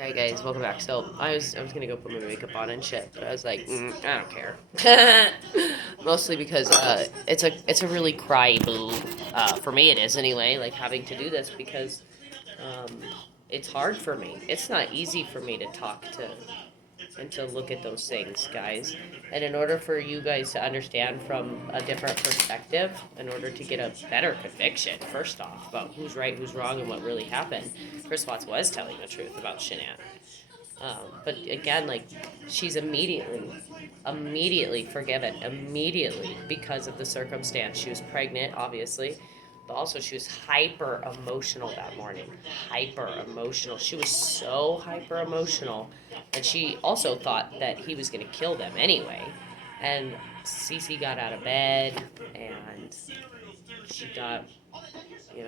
Alright guys, welcome back. So I was gonna go put my makeup on and shit, but I was like, I don't care. Mostly because it's a really cry boo. For me it is anyway, like having to do this because um, it's hard for me. It's not easy for me to talk to and to look at those things, guys. And in order for you guys to understand from a different perspective, in order to get a better conviction, first off, about who's right, who's wrong, and what really happened, Chris Watts was telling the truth about Shanann. But again, like she's immediately forgiven, immediately because of the circumstance. She was pregnant, obviously, but also she was hyper emotional that morning. Hyper emotional. She was so hyper emotional, and she also thought that he was going to kill them anyway. And Cece got out of bed, and she got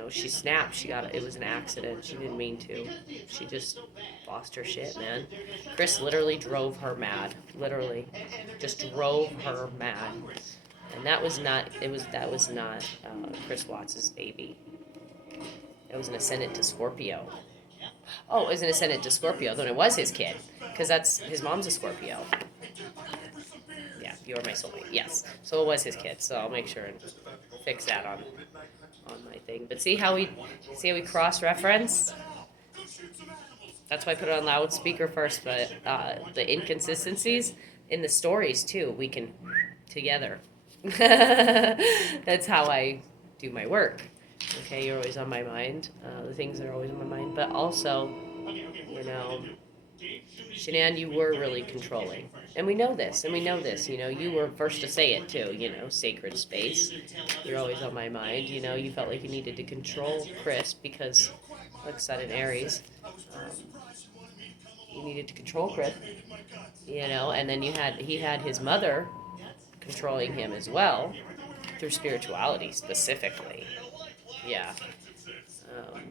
she snapped. It was an accident. She didn't mean to. She just lost her shit, man. Chris literally drove her mad. Literally. Just drove her mad. And that was not Chris Watts's baby. It was an ascendant to Scorpio. Oh, it was an ascendant to Scorpio, then it was his kid. Because his mom's a Scorpio. Yeah, you are my soulmate. Yes. So it was his kid. So I'll make sure and fix that on my thing. But see how we cross reference? That's why I put it on loudspeaker first, but the inconsistencies in the stories too, we can together. That's how I do my work. Okay, you're always on my mind. The things that are always on my mind, but also, you know, Shanann, you were really controlling. And we know this, you were first to say it too, sacred space. You're always on my mind, you felt like you needed to control Chris because, like Sun and Aries, you needed to control Chris, and then he had his mother controlling him as well through spirituality specifically. Yeah. Um,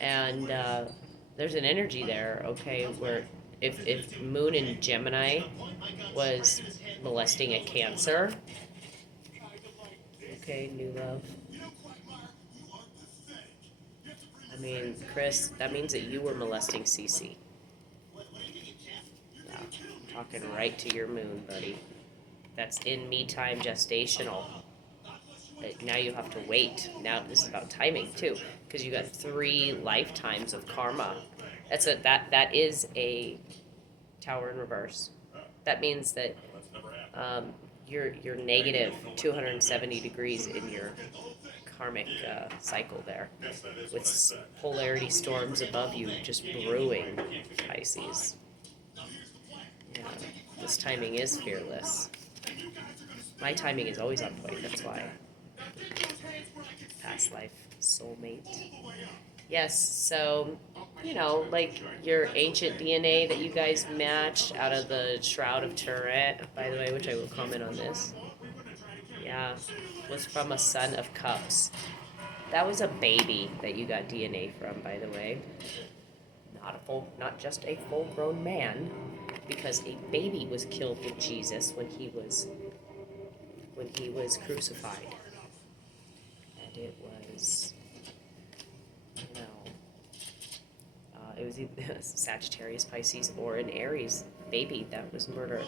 and there's an energy there, okay, where if Moon in Gemini was molesting a Cancer, okay, new love. I mean, Chris, that means that you were molesting Cece. Yeah, I'm talking right to your moon, buddy. That's in me time gestational. Now you have to wait. Now this is about timing too, because you got 3 lifetimes of karma. That is a tower in reverse. That means that um, you're negative 270 degrees in your karmic cycle there, with polarity storms above you just brewing, Pisces. Yeah, this timing is fearless. My timing is always on point. That's why. Past life soulmate. Yes, so, like your ancient DNA that you guys matched out of the Shroud of Turin, by the way, which I will comment on this. Yeah, was from a Son of Cups. That was a baby that you got DNA from, by the way. Not just a full-grown man, because a baby was killed with Jesus when he was crucified, and it was, you know, it was either Sagittarius, Pisces, or an Aries baby that was murdered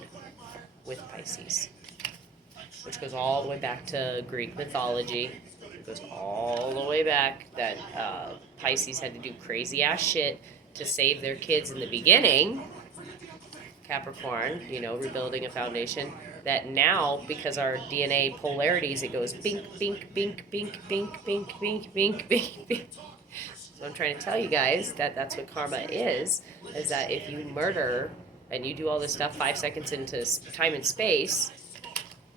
with Pisces, which goes all the way back to Greek mythology. It goes all the way back that Pisces had to do crazy ass shit to save their kids in the beginning. Capricorn, rebuilding a foundation. That now, because our DNA polarities, it goes bink, bink, bink, bink, bink, bink, bink, bink, bink, bink. So I'm trying to tell you guys that that's what karma is that if you murder and you do all this stuff 5 seconds into time and space,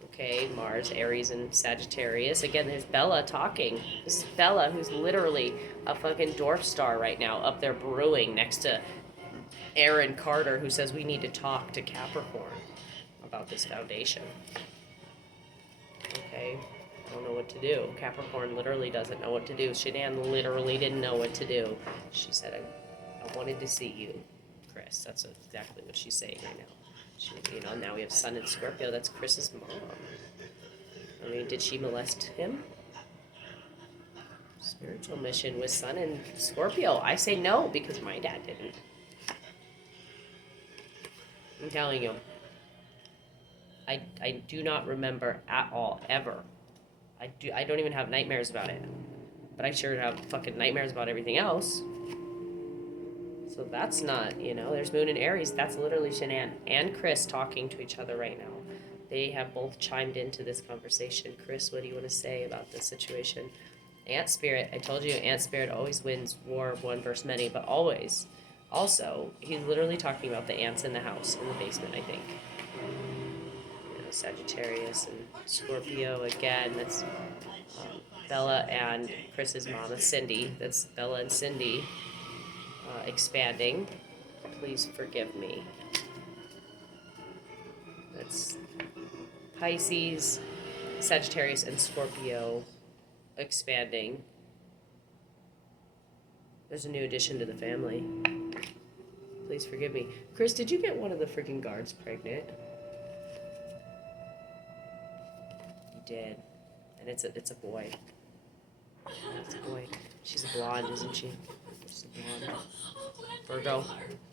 okay, Mars, Aries, and Sagittarius. Again, there's Bella talking. This is Bella, who's literally a fucking dwarf star right now, up there brewing next to Aaron Carter, who says we need to talk to Capricorn about this foundation. Okay, I don't know what to do. Capricorn literally doesn't know what to do. Shanann literally didn't know what to do. She said, I wanted to see you, Chris. That's exactly what she's saying right now. Now we have Sun in Scorpio. That's Chris's mom. I mean, did she molest him? Spiritual mission with Sun in Scorpio. I say no because my dad didn't. I'm telling you. I do not remember at all, ever. I don't even have nightmares about it. But I sure have fucking nightmares about everything else. So that's not, there's Moon and Aries. That's literally Shanann and Chris talking to each other right now. They have both chimed into this conversation. Chris, what do you want to say about this situation? Ant Spirit, I told you, Ant Spirit always wins war of one versus many, but always. Also, he's literally talking about the ants in the house, in the basement, I think. Sagittarius and Scorpio again. That's Bella and Chris's mama, Cindy. That's Bella and Cindy expanding. Please forgive me. That's Pisces, Sagittarius, and Scorpio expanding. There's a new addition to the family. Please forgive me. Chris, did you get one of the freaking guards pregnant? You did. And it's a boy. It's a boy. She's a blonde, isn't she? She's a blonde. Virgo.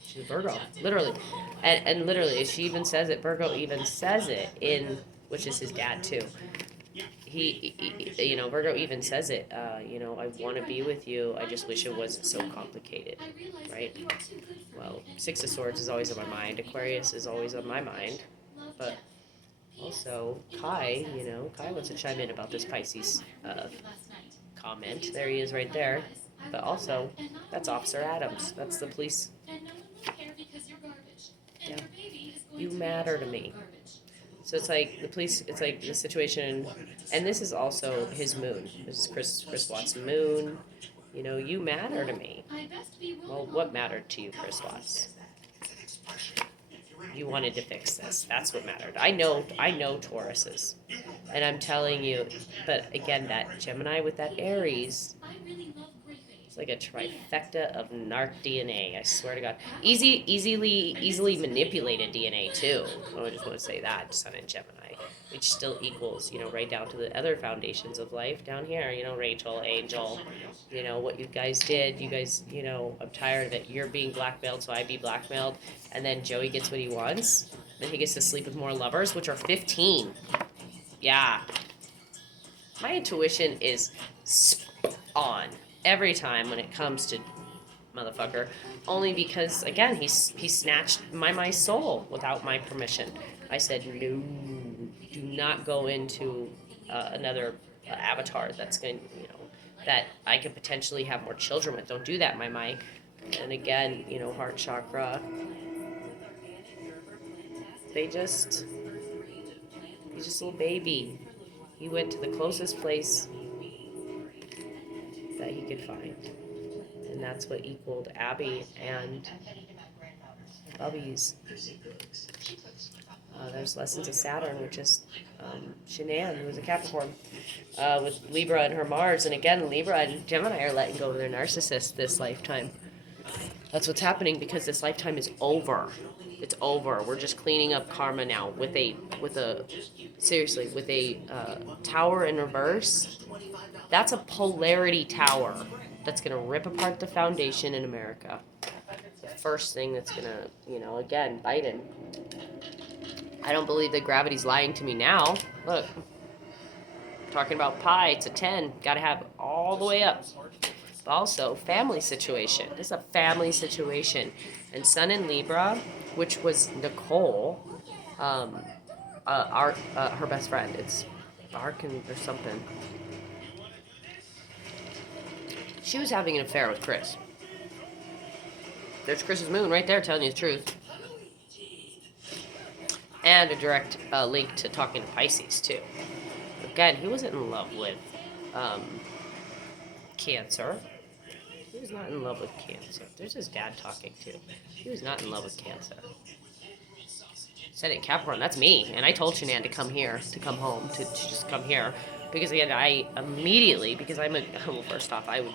She's a Virgo. Literally. And literally, she even says it. Virgo even says it in, which is his dad too. He Virgo even says it. I want to be with you. I just wish it wasn't so complicated, right? Well, Six of Swords is always on my mind. Aquarius is always on my mind, but also Kai. Kai wants to chime in about this Pisces comment. There he is, right there. But also, that's Officer Adams. That's the police. Yeah. You matter to me. So it's like the police, it's like the situation, and this is also his moon. This is Chris Watts' moon. You matter to me. Well, what mattered to you, Chris Watts? You wanted to fix this. That's what mattered. I know Tauruses. And I'm telling you, but again, that Gemini with that Aries, it's like a trifecta of narc DNA. I swear to God. Easily manipulated DNA too. I just want to say that, Sun and Gemini, which still equals, right down to the other foundations of life down here. Rachel, Angel, what you guys did. You guys, I'm tired of it. You're being blackmailed, so I be blackmailed. And then Joey gets what he wants. Then he gets to sleep with more lovers, which are 15. Yeah. My intuition is on every time when it comes to motherfucker, only because again he snatched my soul without my permission. I said no, do not go into another avatar that's going that I could potentially have more children with. Don't do that, my. And again, heart chakra, he's just a little baby. He went to the closest place that he could find. And that's what equaled Abby and Bubby's. There's lessons of Saturn, which is Shanann, who was a Capricorn, with Libra and her Mars. And again, Libra and Gemini are letting go of their narcissist this lifetime. That's what's happening because this lifetime is over. It's over. We're just cleaning up karma now with a tower in reverse. That's a polarity tower that's going to rip apart the foundation in America. The first thing that's going to, again, Biden. I don't believe that gravity's lying to me now. Look, talking about pi, it's a 10. Got to have it all the way up. But also, family situation. This is a family situation. And Sun in Libra, which was Nicole, her best friend. It's Barkin or something. She was having an affair with Chris. There's Chris's moon right there telling you the truth. And a direct link to talking to Pisces, too. Again, he wasn't in love with Cancer. He was not in love with Cancer. There's his dad talking, too. He was not in love with Cancer. Said it, Capricorn, that's me. And I told Shanann to come here, to come home, to just come here. Because again, I immediately, because well, first off, I'm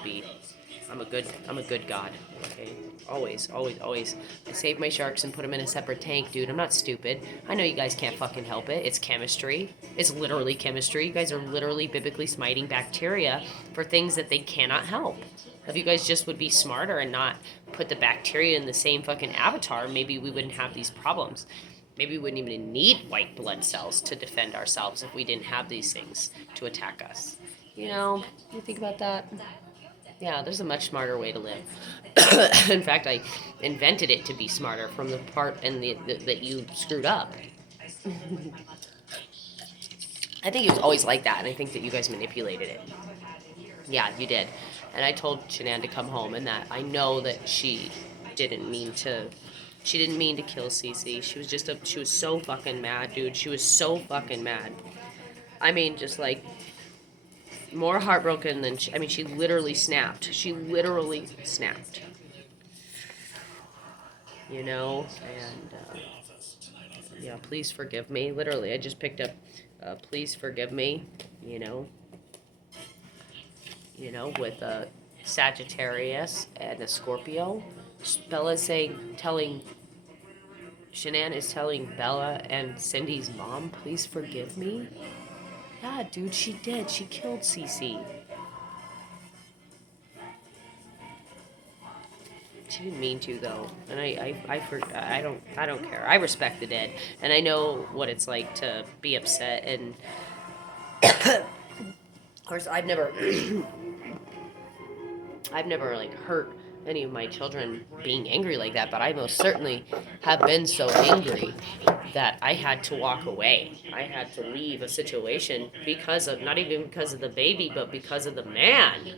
a good god, okay? Always. I save my sharks and put them in a separate tank, dude. I'm not stupid. I know you guys can't fucking help it. It's chemistry. It's literally chemistry. You guys are literally biblically smiting bacteria for things that they cannot help. If you guys just would be smarter and not put the bacteria in the same fucking avatar, maybe we wouldn't have these problems. Maybe we wouldn't even need white blood cells to defend ourselves if we didn't have these things to attack us. You know, you think about that? Yeah, there's a much smarter way to live. In fact, I invented it to be smarter from the part and that you screwed up. I think it was always like that, and I think that you guys manipulated it. Yeah, you did. And I told Shanann to come home, and that I know that didn't mean to. She didn't mean to kill Cece. She was so fucking mad, dude. She was so fucking mad. I mean, just like more heartbroken than she literally snapped. She literally snapped. You know, and yeah, please forgive me. Literally, I just picked up, please forgive me. You know, with a Sagittarius and a Scorpio. Shanann is telling Bella and Cindy's mom, please forgive me. Yeah, dude, she did. She killed Cece. She didn't mean to though, and I don't care. I respect the dead, and I know what it's like to be upset. And of course, I've never like hurt any of my children being angry like that, but I most certainly have been so angry that I had to walk away. I had to leave a situation because of, not even because of the baby, but because of the man.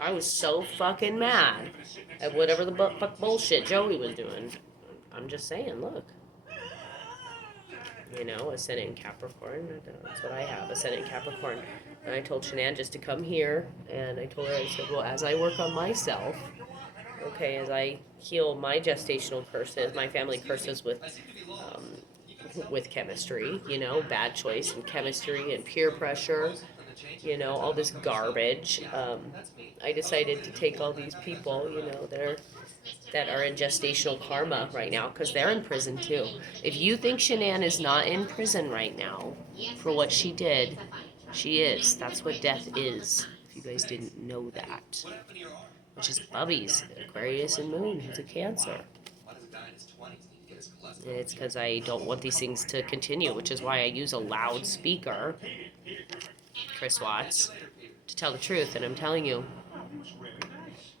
I was so fucking mad at whatever the fuck bullshit Joey was doing. I'm just saying, look. You know, ascendant in Capricorn. That's what I have, ascendant in Capricorn. And I told Shanann just to come here, and I told her, I said, well, as I work on myself, okay, as I heal my gestational curses, my family curses with chemistry, you know, bad choice and chemistry and peer pressure, you know, all this garbage. I decided to take all these people, you know, that are in gestational karma right now, because they're in prison too. If you think Shanann is not in prison right now for what she did, she is. That's what death is. If you guys didn't know that. Which is Bubby's Aquarius and Moon. He's a Cancer. And it's because I don't want these things to continue, which is why I use a loudspeaker, Chris Watts, to tell the truth. And I'm telling you,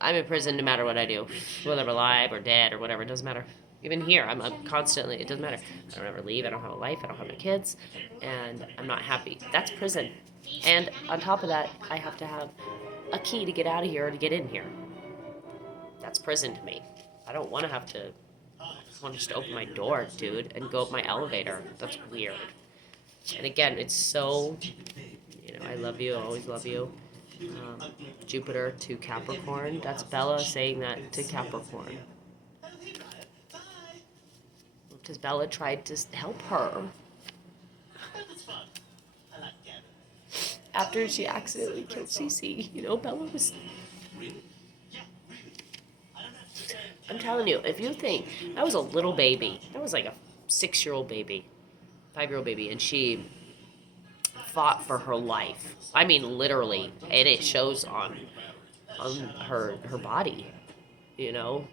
I'm in prison no matter what I do, whether I'm alive or dead or whatever. It doesn't matter. Even here, I'm constantly. It doesn't matter. I don't ever leave. I don't have a life. I don't have my kids, and I'm not happy. That's prison. And on top of that, I have to have a key to get out of here or to get in here. That's prison to me. I don't want to have to. I want to just open my door, dude, and go up my elevator. That's weird. And again, it's so. You know, I love you. I always love you. Jupiter to Capricorn. That's Bella saying that to Capricorn. Because Bella tried to help her after she accidentally killed Cece. You know, Bella was. I'm telling you, if you think that was a little baby, that was like a 6-year-old baby, 5-year-old baby, and she fought for her life. I mean, literally, and it shows on her body, you know.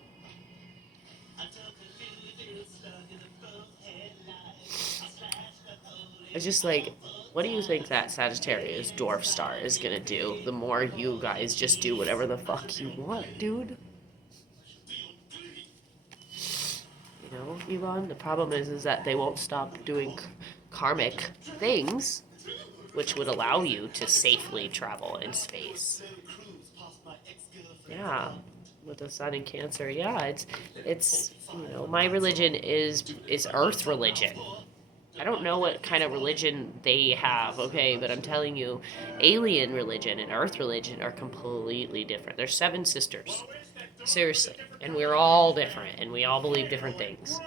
It's just like, what do you think that Sagittarius dwarf star is gonna do? The more you guys just do whatever the fuck you want, dude. You know, Yvonne. The problem is that they won't stop doing karmic things, which would allow you to safely travel in space. Yeah, with the sun in Cancer. Yeah, it's you know, my religion is Earth religion. I don't know what kind of religion they have, okay, but I'm telling you, alien religion and Earth religion are completely different. They're 7 sisters. Seriously. And we're all different, and we all believe different things.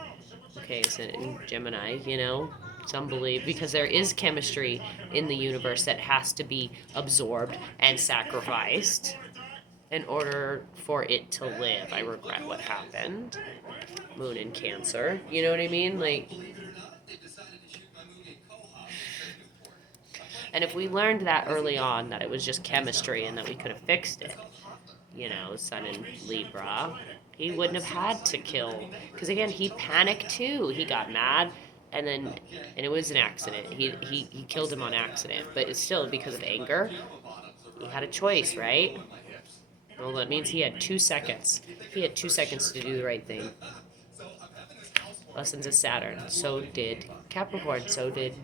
Okay, so in Gemini, you know, some believe, because there is chemistry in the universe that has to be absorbed and sacrificed in order for it to live. I regret what happened. Moon in Cancer. You know what I mean? Like, and if we learned that early on, that it was just chemistry and that we could have fixed it, Sun in Libra, he wouldn't have had to kill. Because again, he panicked too. He got mad, and it was an accident. He killed him on accident, but it's still because of anger. He had a choice, right? Well, that means he had 2 seconds. He had 2 seconds to do the right thing. Lessons of Saturn. So did Capricorn. So did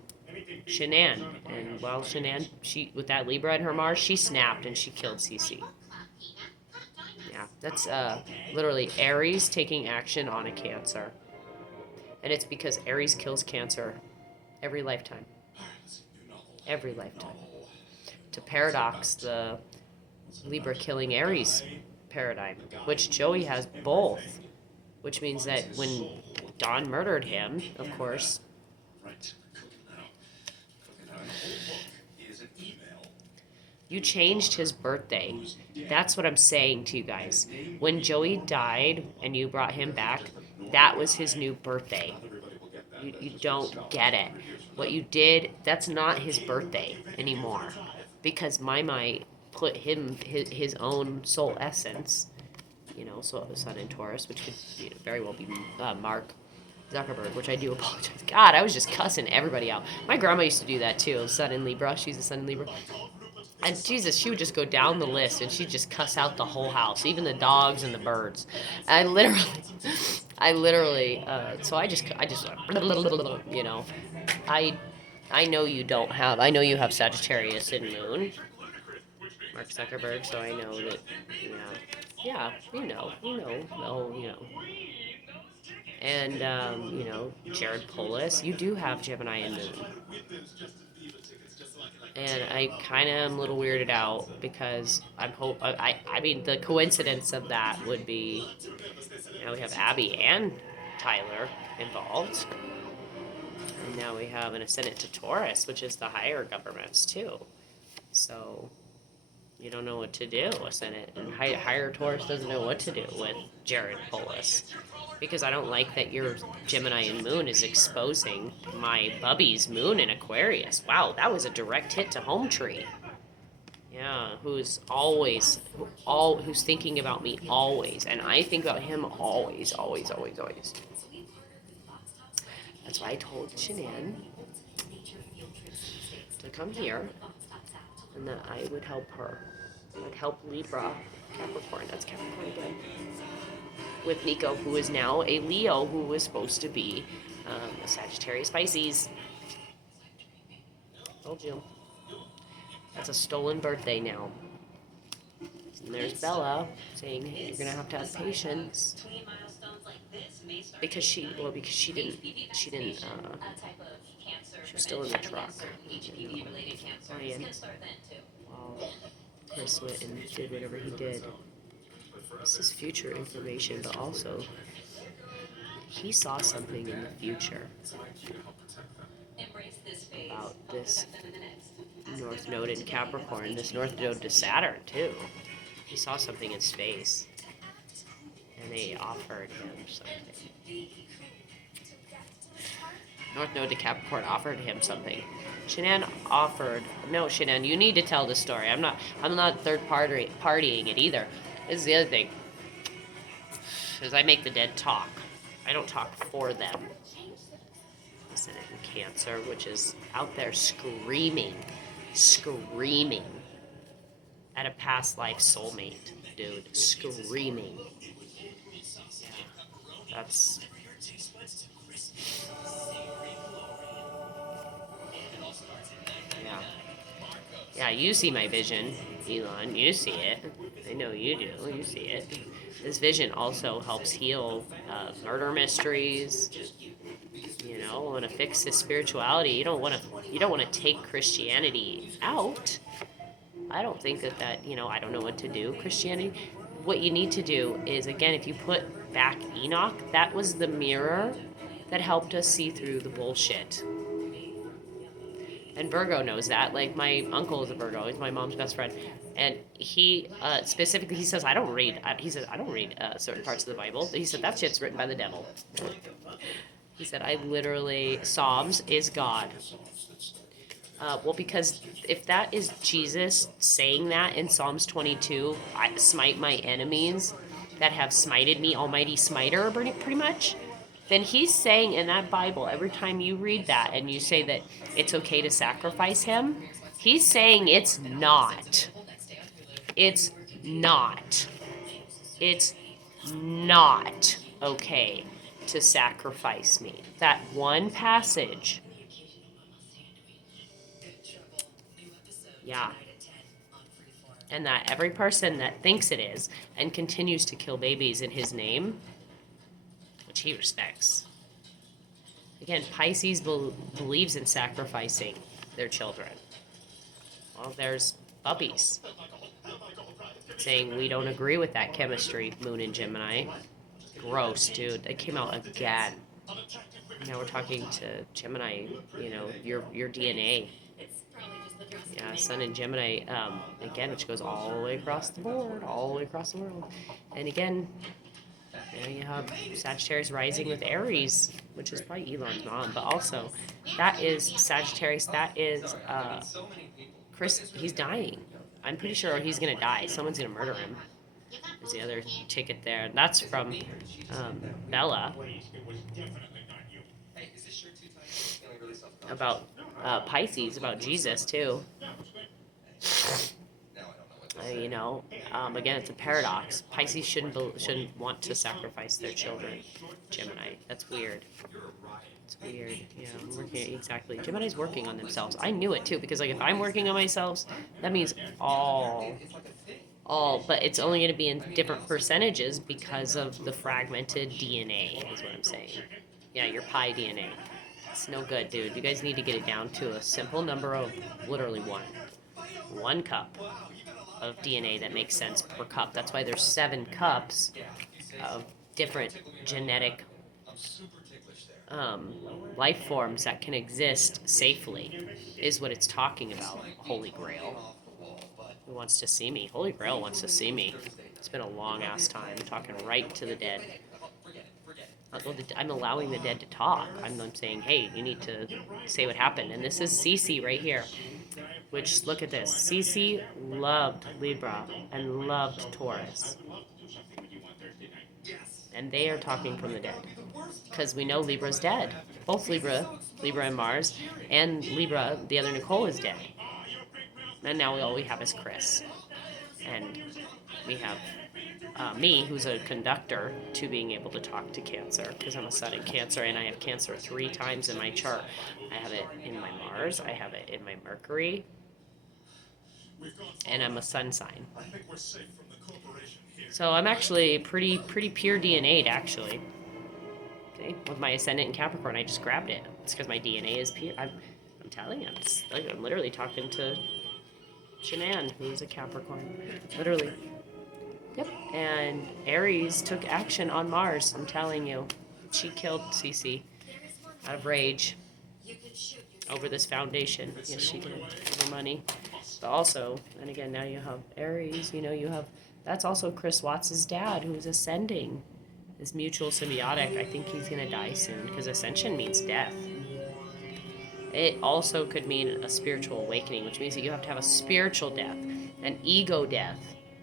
Shanann. And while Shanann, with that Libra in her Mars, she snapped and she killed Cece. Yeah, that's literally Aries taking action on a Cancer. And it's because Aries kills Cancer every lifetime. Every lifetime. To paradox the Libra killing Aries paradigm, which Joey has both. Which means that when Don murdered him, of course, you changed his birthday. That's what I'm saying to you guys. When Joey died and you brought him back, that was his new birthday. You don't get it. What you did, that's not his birthday anymore. Because Mai put his own soul essence, so Sun in Taurus, which could very well be Mark Zuckerberg, which I do apologize. God, I was just cussing everybody out. My grandma used to do that too. Sun in Libra. She's a Sun in Libra. And Jesus, she would just go down the list and she'd just cuss out the whole house, even the dogs and the birds. I literally, so I just, I know you don't have, I know you have Sagittarius in Moon, Mark Zuckerberg, so I know that, yeah, no. And, Jared Polis, you do have Gemini in Moon. And I kind of am a little weirded out because I mean, the coincidence of that would be, we have Abby and Tyler involved. And now we have an ascendant to Taurus, which is the higher governments too. So you don't know what to do. Ascendant and higher Taurus doesn't know what to do with Jared Polis. Because I don't like that your Gemini and Moon is exposing my Bubby's Moon in Aquarius. Wow, that was a direct hit to home tree. Yeah, who's thinking about me always, and I think about him always. That's why I told Shanann to come here, and that I would help her. I'd help Libra, Capricorn. That's Capricorn again. With Nico, who is now a Leo, who was supposed to be a Sagittarius Pisces. Told you. That's a stolen birthday now. And there's Bella saying, hey, you're gonna have patience. Because she didn't, she was still in the truck. Ryan, while Chris went and did whatever he did. This is future information, but also he saw something in the future about this North Node in Capricorn, this North Node to Saturn too. He saw something in space, and they offered him something. North Node to Capricorn offered him something. Shanann you need to tell the story. I'm not third partying it either. This is the other thing. Because I make the dead talk. I don't talk for them. Ascendant in Cancer, which is out there screaming at a past life soulmate, dude. Screaming. Yeah, that's... Yeah, you see my vision, Elon. You see it. I know you do. You see it. This vision also helps heal murder mysteries. Want to fix this spirituality. You don't want to take Christianity out. I don't think that I don't know what to do. Christianity. What you need to do is, again, if you put back Enoch, that was the mirror that helped us see through the bullshit. And Virgo knows that. Like, my uncle is a Virgo. He's my mom's best friend. And he specifically, he says, I don't read certain parts of the Bible. He said, that shit's written by the devil. He said, Psalms is God. Well, because if that is Jesus saying that in Psalms 22, I smite my enemies that have smited me, Almighty Smiter, pretty much, then he's saying in that Bible, every time you read that and you say that it's okay to sacrifice him, he's saying it's not. It's not. It's not okay to sacrifice me. That one passage. Yeah. And that every person that thinks it is and continues to kill babies in his name, which he respects. Again, Pisces believes in sacrificing their children. Well, there's puppies saying we don't agree with that chemistry, Moon and Gemini. Gross, dude. That came out again. Now we're talking to Gemini, your DNA. Yeah, Sun and Gemini, again, which goes all the way across the board, all the way across the world. And again, you have Sagittarius rising with Aries, which is probably Elon's mom, but also that is Sagittarius, that is Chris, he's dying. I'm pretty sure he's going to die. Someone's going to murder him. There's the other ticket there. That's from Bella. About Pisces, about Jesus, too. Again, it's a paradox. Pisces shouldn't want to sacrifice their children. Gemini, that's weird. It's weird. Yeah, I'm working exactly. Gemini's working on themselves. I knew it too because if I'm working on myself, that means all, but it's only going to be in different percentages because of the fragmented DNA. Is what I'm saying. Yeah, your pi DNA. It's no good, dude. You guys need to get it down to a simple number of literally one cup of DNA that makes sense per cup. That's why there's 7 cups of different genetic life forms that can exist safely, is what it's talking about. Holy Grail. Who wants to see me? Holy Grail wants to see me. It's been a long ass time. I'm talking right to the dead. I'm allowing the dead to talk. I'm saying, hey, you need to say what happened. And this is Cece right here. Which, look at this. Cece loved Libra and loved Taurus. And they are talking from the dead. Because we know Libra's dead. Both Libra and Mars, and Libra, the other Nicole, is dead. And now all we have is Chris. And we have me, who's a conductor, to being able to talk to Cancer, because I'm a Sun in Cancer, and I have Cancer 3 times in my chart. I have it in my Mars, I have it in my Mercury, and I'm a Sun sign. So I'm actually pretty pure DNA'd, actually. Okay, with my Ascendant in Capricorn, I just grabbed it. It's because my DNA is pure. I'm telling you, I'm literally talking to Shanann, who's a Capricorn. Literally. Yep. And Aries took action on Mars, I'm telling you. She killed Cece out of rage over this foundation. Yes, she did. Over money. But also, and again, now you have Aries, that's also Chris Watts' dad, who's ascending. This mutual symbiotic, I think he's going to die soon, because ascension means death. It also could mean a spiritual awakening, which means that you have to have a spiritual death. An ego death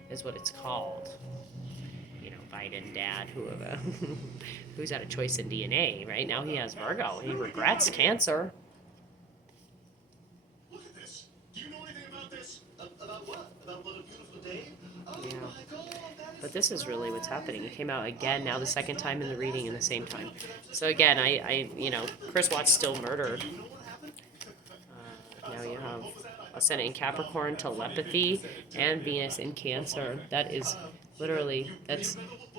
is what it's called. Biden dad, who's had a choice in DNA, right? Now he has Virgo. He regrets Cancer. Look at this. Do you know anything about this? About what? About what a beautiful day? Oh, yeah. my God. But this is really what's happening. It came out again, now the second time in the reading in the same time. So again, I Chris Watts still murdered. Now you have Ascendant in Capricorn, telepathy, and Venus in Cancer. That is literally, that's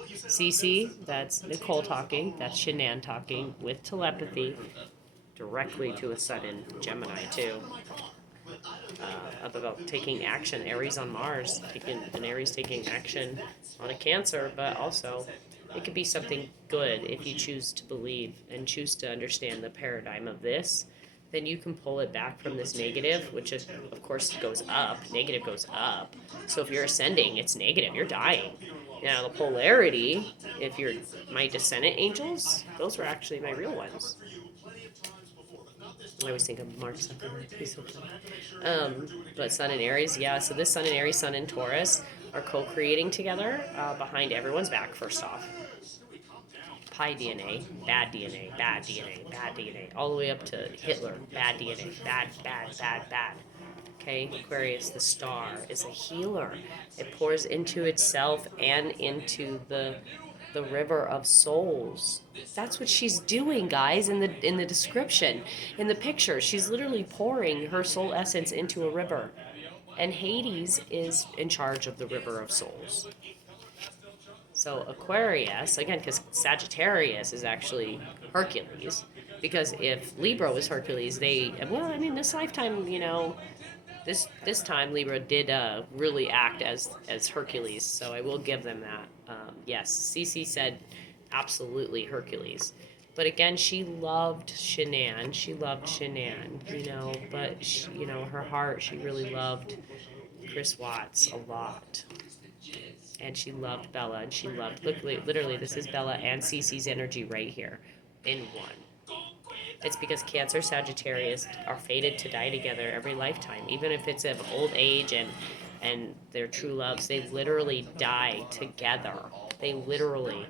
Cece, that's Nicole talking, that's Shanann talking with telepathy directly to a Sun in Gemini too. About taking action, Aries on Mars, and Aries taking action on a Cancer, but also it could be something good if you choose to believe and choose to understand the paradigm of this. Then you can pull it back from this negative, which is, of course goes up. Negative goes up. So if you're ascending, it's negative. You're dying. Now the polarity, if you're my descendant angels, those were actually my real ones. I always think of Mark Zuckerberg. He's so funny. But Sun and Aries, yeah. So this Sun and Aries, Sun and Taurus are co-creating together behind everyone's back. First off, Pi DNA, bad DNA, bad DNA, bad DNA, all the way up to Hitler, bad DNA, bad, bad, bad, bad. Okay, Aquarius, the star, is a healer. It pours into itself and into the river of souls. That's what she's doing, guys, in the description. In the picture, she's literally pouring her soul essence into a river. And Hades is in charge of the river of souls. So Aquarius, again, because Sagittarius is actually Hercules. Because if Libra was Hercules, this lifetime, this time Libra did really act as Hercules, so I will give them that. Yes, Cece said absolutely Hercules, but again, she loved Shanann. She loved Shanann, but her heart, she really loved Chris Watts a lot, and she loved Bella, and she loved literally this is Bella and Cece's energy right here in one. It's because Cancer, Sagittarius are fated to die together every lifetime, even if it's of old age and their true loves. They literally die together. They literally,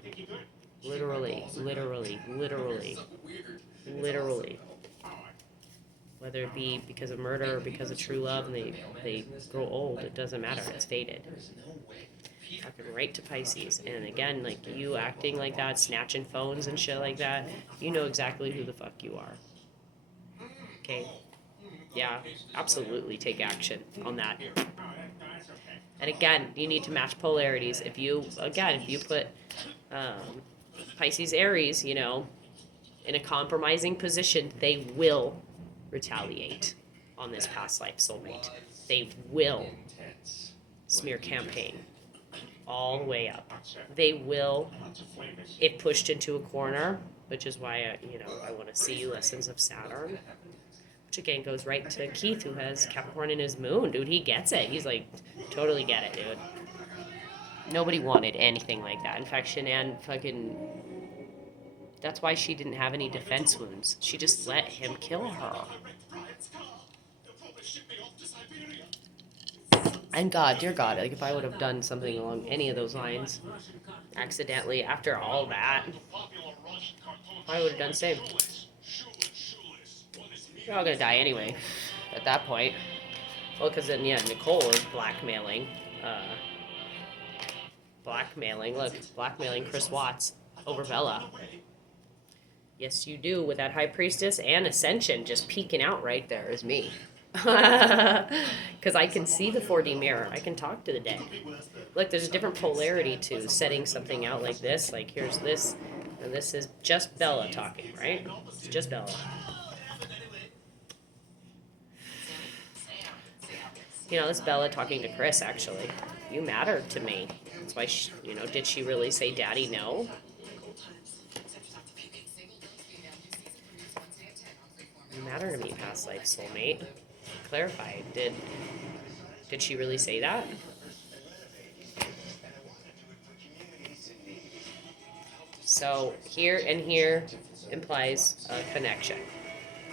whether it be because of murder or because of true love, and they grow old. It doesn't matter. It's fated. Fucking right to Pisces. And again, like you acting like that, snatching phones and shit like that, you know exactly who the fuck you are. Okay? Yeah, absolutely take action on that. And again, you need to match polarities. If you put Pisces, Aries, in a compromising position, they will retaliate on this past life soulmate. They will smear campaign all the way up. They will, if pushed into a corner, which is why I want to see lessons of Saturn, which again goes right to Keith, who has Capricorn in his moon. Dude, he gets it. He's like, totally get it, dude. Nobody wanted anything like that. In fact, Shanann that's why she didn't have any defense wounds. She just let him kill her. And God, dear God, like if I would have done something along any of those lines, accidentally, after all that, I would have done the same. You're all gonna die anyway, at that point. Well, because then, yeah, Nicole is blackmailing Chris Watts over Bella. Yes, you do, with that High Priestess and Ascension just peeking out right there is me. Because I can see the 4D mirror. I can talk to the dead. Look, there's a different polarity to setting something out like this. Like, here's this, and this is just Bella talking, right? It's just Bella. This Bella talking to Chris, actually. You mattered to me. That's why, did she really say, Daddy, no? You matter to me, past life soulmate. Clarify. Did she really say that? So here and here implies a connection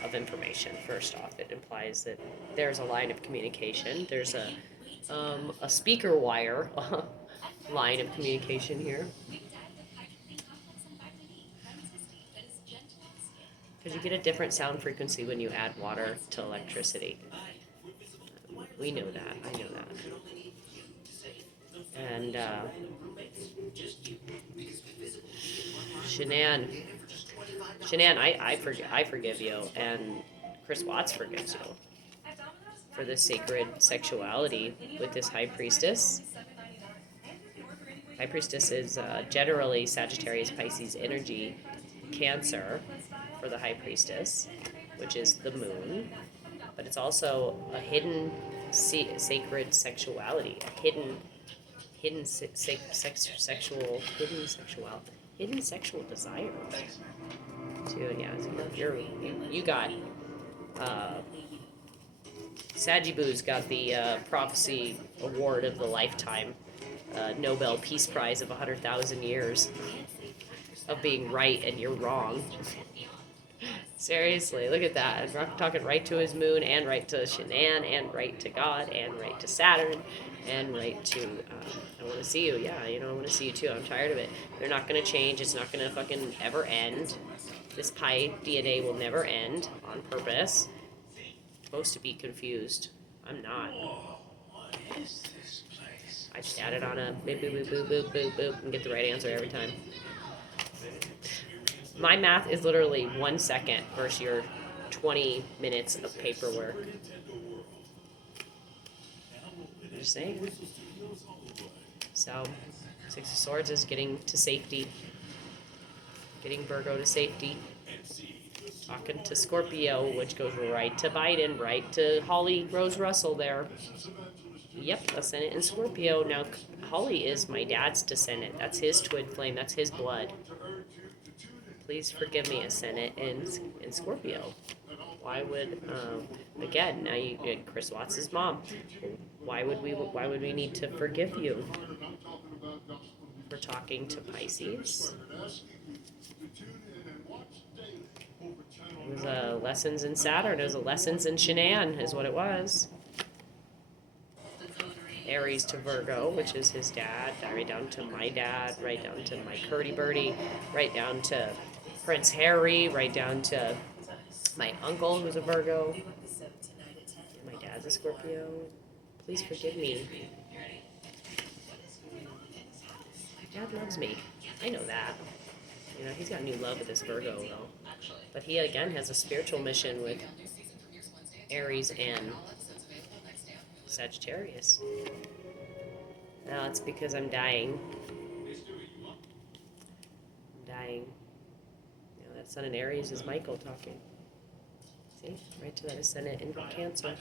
of information. First off, it implies that there's a line of communication. There's a speaker wire line of communication here. Because you get a different sound frequency when you add water to electricity. We know that. I know that. And Shanann, I forgive you, and Chris Watts forgives you for this sacred sexuality with this High Priestess. High Priestess is generally Sagittarius, Pisces energy, Cancer for the High Priestess, which is the moon, but it's also a hidden sacred sexuality, a hidden sexual desires. So yeah, you got Sagiboo's got the prophecy award of the lifetime, Nobel Peace Prize of 100,000 years of being right and you're wrong. Seriously, look at that. Talking right to his moon, and right to Shanann, and right to God, and right to Saturn, and right to, I want to see you. Yeah, I want to see you too. I'm tired of it. They're not going to change. It's not going to fucking ever end. This pi DNA will never end on purpose. I'm supposed to be confused. I'm not. I just add it on a boop, boop, boop, boop, boop, boop, boop, and get the right answer every time. My math is literally 1 second versus your 20 minutes of paperwork. I'm just saying. So, Six of Swords is getting to safety. Getting Virgo to safety. Talking to Scorpio, which goes right to Biden, right to Holly Rose Russell there. Yep, Ascendant in Scorpio. Now, Holly is my dad's descendant. That's his twin flame. That's his blood. Please forgive me, Ascendant in Scorpio. Why would, again, now you get Chris Watts' mom. Why would we need to forgive you for talking to Pisces? It was a lessons in Saturn. It was a lessons in Shanann, is what it was. Aries to Virgo, which is his dad, right down to my dad, right down to my Curdy Birdie, right down to Prince Harry, right down to my uncle who's a Virgo. My dad's a Scorpio. Please forgive me. My dad loves me. I know that. He's got new love with this Virgo though. But he again has a spiritual mission with Aries and Sagittarius. Now it's because I'm dying. That Sun in Aries is Michael talking. See? Right to that Ascendant in Cancer.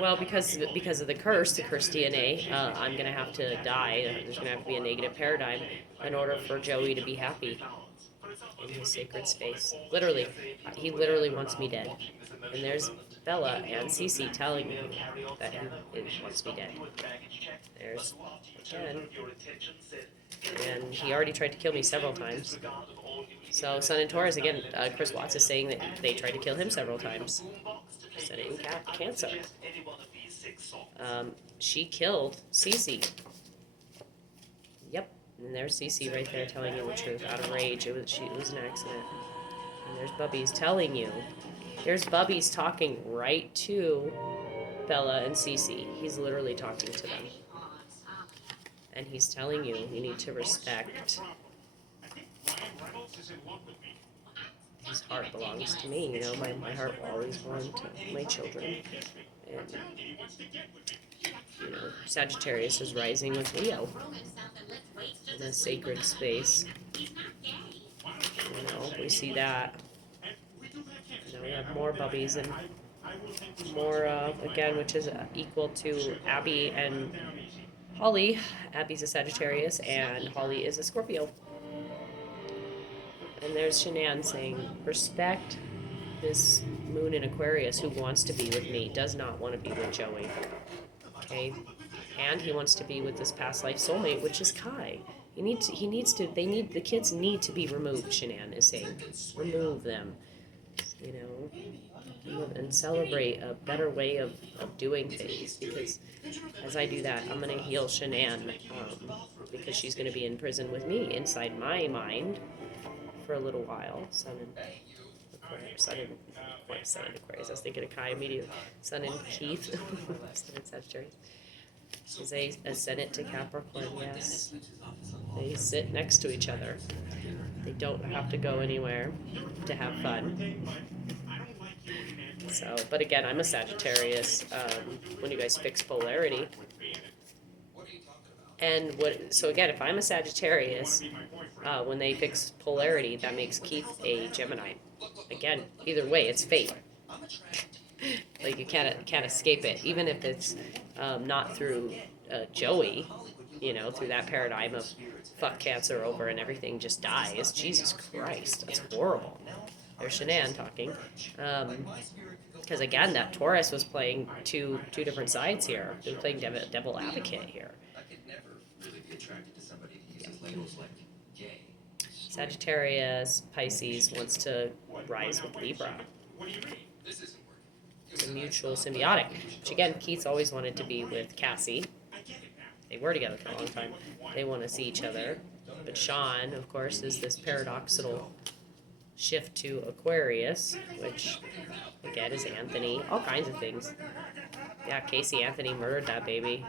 Well, because of the curse DNA, I'm going to have to die. There's going to have to be a negative paradigm in order for Joey to be happy in his sacred space. Literally. He literally wants me dead. And there's Bella and Cece telling me that he wants me dead. There's, again. And he already tried to kill me several times. So Sun in Taurus, again, Chris Watts is saying that they tried to kill him several times. Sun in Cancer. She killed Cece. Yep, and there's Cece right there telling you the truth out of rage. It was an accident. And there's Bubbies telling you. There's Bubbies talking right to Bella and Cece. He's literally talking to them. And he's telling you need to respect. His heart belongs to me, my heart will always belong to my children. And, Sagittarius is rising with Leo in a sacred space. We see that. We have more Bubbies and more, again, which is equal to Abby and Holly. Abby's a Sagittarius and Holly is a Scorpio. And there's Shanann saying, respect this moon in Aquarius who wants to be with me, does not want to be with Joey. Okay? And he wants to be with this past life soulmate, which is Kai. The kids need to be removed, Shanann is saying. Remove them. And celebrate a better way of doing things, because as I do that, I'm going to heal Shanann, because she's going to be in prison with me inside my mind for a little while. Sun in Aquarius. I was thinking of Kai immediately. Sun in Keith. Sun in Sagittarius. She's a Ascendant to Capricorn, yes. They sit next to each other. They don't have to go anywhere to have fun. So, but again, I'm a Sagittarius. When you guys fix polarity. And so again, if I'm a Sagittarius, when they fix polarity, that makes Keith a Gemini. Again, either way, it's fate. Like you can't escape it, even if it's not through Joey, through that paradigm of fuck Cancer over and everything just dies. Jesus Christ, that's horrible. There's Shanann talking. Because again, that Taurus was playing two different sides here. They were playing devil advocate here. Sagittarius, Pisces wants to rise with Libra. What do you mean? This isn't working. It's a mutual symbiotic. Which again, Keith's always wanted to be with Cassie. They were together for a long time. They want to see each other. But Sean, of course, is this paradoxical shift to Aquarius, which again is Anthony. All kinds of things. Yeah, Casey Anthony murdered that baby.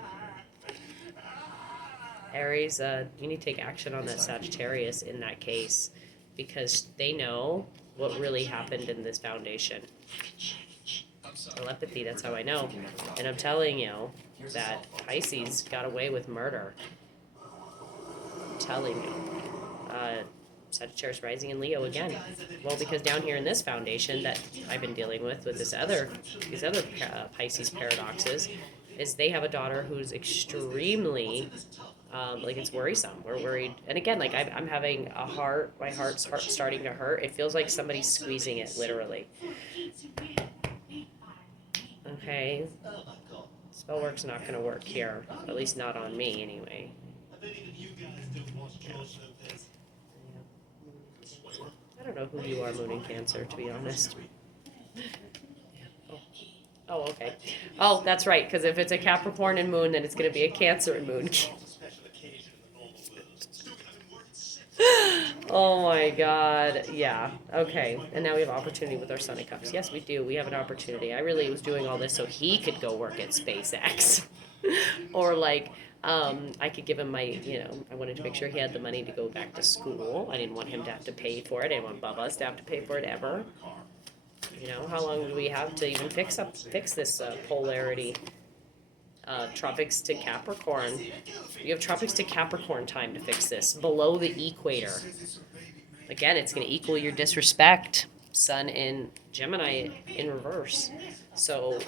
Aries, you need to take action on that Sagittarius in that case because they know what really happened in this foundation. Telepathy, that's how I know. And I'm telling you that Pisces got away with murder. I'm telling you. Sagittarius rising in Leo again. Well, because down here in this foundation that I've been dealing with these other Pisces paradoxes, is they have a daughter who's extremely like it's worrisome. We're worried, and again, like I'm having a heart. My heart's starting to hurt. It feels like somebody's squeezing it, literally. Okay, spellwork's not gonna work here. At least not on me, anyway. I bet even you guys don't watch George Lopez. I don't know who you are, Moon in Cancer, to be honest. Oh, okay. Oh, that's right. Because if it's a Capricorn and Moon, then it's gonna be a Cancer and Moon. Oh my God. Yeah. Okay. And now we have opportunity with our Sun of Cups. Yes, we do. We have an opportunity. I really was doing all this so he could go work at SpaceX. Or like, I could give him my, I wanted to make sure he had the money to go back to school. I didn't want him to have to pay for it. I didn't want Bubba's to have to pay for it ever. How long do we have to even fix this polarity? Tropics to Capricorn. You have tropics to Capricorn time to fix this. Below the equator. Again, it's going to equal your disrespect. Sun in Gemini in reverse. So,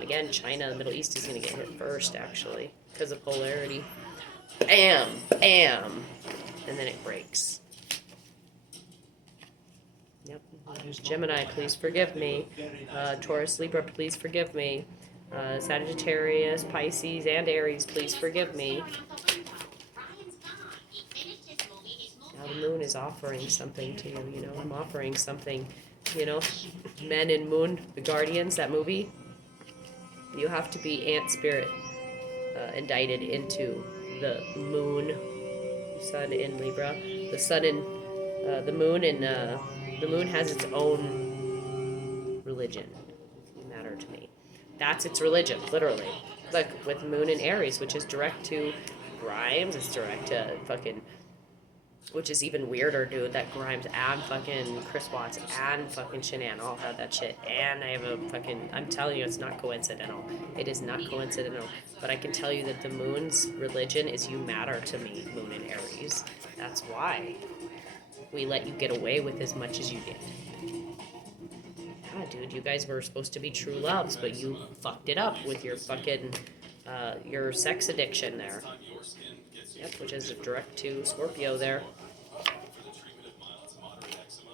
again, China, the Middle East is going to get hit first, actually, because of polarity. Bam! Bam! And then it breaks. Yep. There's Gemini, please forgive me. Taurus, Libra, please forgive me. Sagittarius, Pisces, and Aries, please forgive me. Now the moon is offering something to you, I'm offering something, Men in Moon, The Guardians, that movie. You have to be ant spirit indicted into the moon, sun in Libra. The sun in, the moon has its own religion, matter to me. That's its religion, literally. Like with Moon and Aries, which is direct to Grimes, it's direct to fucking, which is even weirder, dude, that Grimes and fucking Chris Watts and fucking Shanann all had that shit. And I have I'm telling you, it's not coincidental. It is not coincidental. But I can tell you that the moon's religion is you matter to me, Moon and Aries. That's why we let you get away with as much as you did. Yeah, dude, you guys were supposed to be true loves, but you fucked it up with your fucking, your sex addiction there. Yep, which is direct to Scorpio there.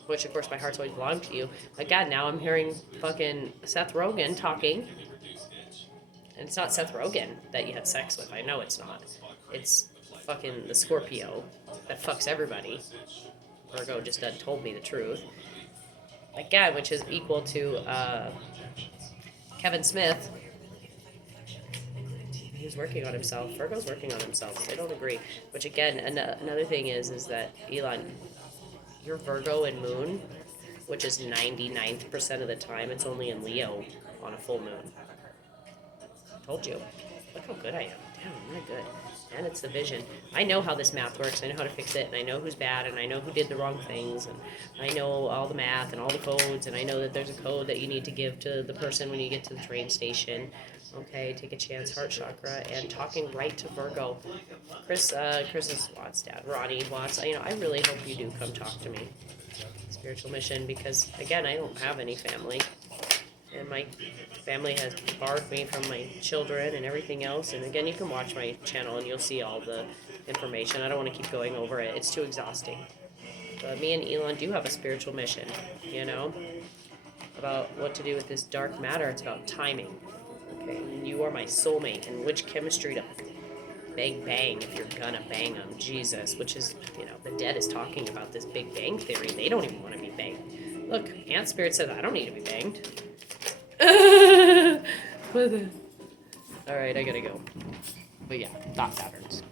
Which, of course, my heart's always belonged to you. Again, now I'm hearing fucking Seth Rogen talking. And it's not Seth Rogen that you had sex with. I know it's not. It's fucking the Scorpio that fucks everybody. Virgo just done told me the truth. Again, which is equal to Kevin Smith. He's working on himself. Virgo's working on himself. They don't agree. Which again, another thing is that Elon, your Virgo and Moon, which is 99% of the time, it's only in Leo on a full moon. Told you. Look how good I am. Damn, I'm really good. And it's the vision. I know how this math works. I know how to fix it, and I know who's bad, and I know who did the wrong things, and I know all the math and all the codes, and I know that there's a code that you need to give to the person when you get to the train station. Okay, take a chance, heart chakra, and talking right to Virgo. Chris is Watts' dad, Ronnie Watts. I really hope you do come talk to me. Spiritual mission, because again, I don't have any family. And my family has barred me from my children and everything else. And again, you can watch my channel and you'll see all the information. I don't want to keep going over it. It's too exhausting. But me and Elon do have a spiritual mission, about what to do with this dark matter. It's about timing. Okay, and you are my soulmate, and which chemistry to Big bang if you're gonna bang them. Jesus, which is, the dead is talking about this Big Bang theory. They don't even want to be banged. Look, Aunt Spirit said, I don't need to be banged. Alright, I gotta go. But yeah, thought patterns.